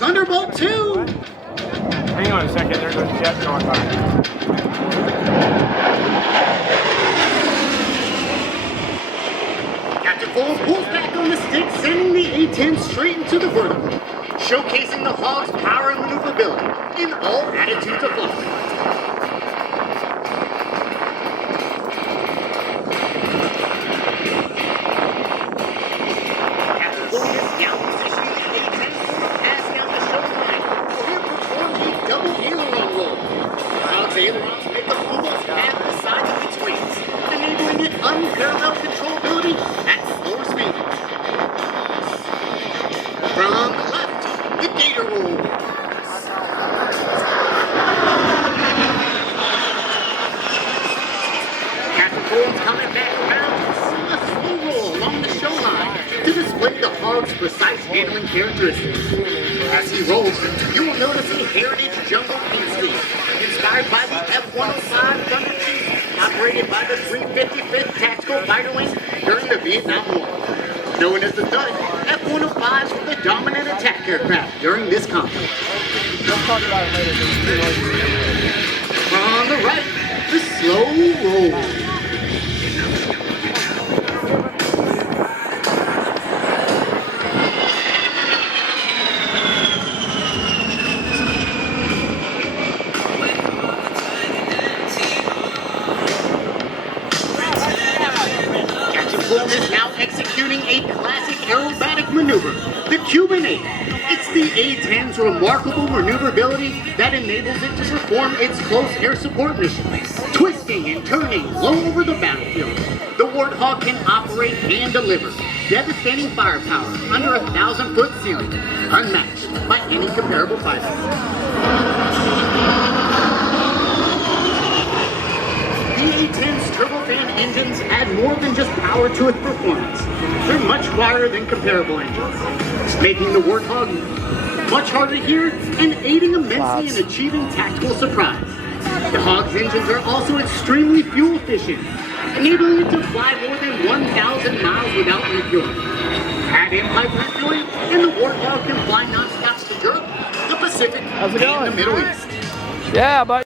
Thunderbolt II. Hang on a second, there's a jet going by. Captain Full pulls back on the stick, sending the A10 straight into the vertical, showcasing the Hog's power and maneuverability in all attitudes of flight. Captain Full is down positioning the A10 for a pass down the shoulder line, where he'll perform a double aileron roll. The Hog's ailerons make a almost half the size of its wings, enabling it unparalleled controllability at slower speeds. From the left, the gator roll. Captain Full's coming back around, seeing a slow roll along the show line to display the Hog's precise handling characteristics. As he rolls, you will notice a heritage jungle paint scheme inspired by the F-105 Thunderbolt II, operated by the 355th Tactical Fighter Wing during the Vietnam War. Known as the Thud, F-105s were the dominant attack aircraft during this conflict. We'll talk about it later. From the right, the slow roll. Captain Full is now executing a classic aerobatic maneuver, the Cuban 8. It's the A-10's remarkable maneuverability that enables it to perform its close air support mission, twisting and turning low over the battlefield. The Warthog can operate and deliver devastating firepower under a 1,000-foot ceiling, unmatched by any comparable fighter. The A-10's turbofan engines add more than just power to its performance. They're much quieter than comparable engines, making the Warthog much harder to hear and aiding immensely in achieving tactical surprise. The Hog's engines are also extremely fuel efficient, enabling it to fly more than 1,000 miles without refueling. Add in pipe refueling, and the Warthog can fly non-stop to Europe, the Pacific, and the Middle East. Yeah, but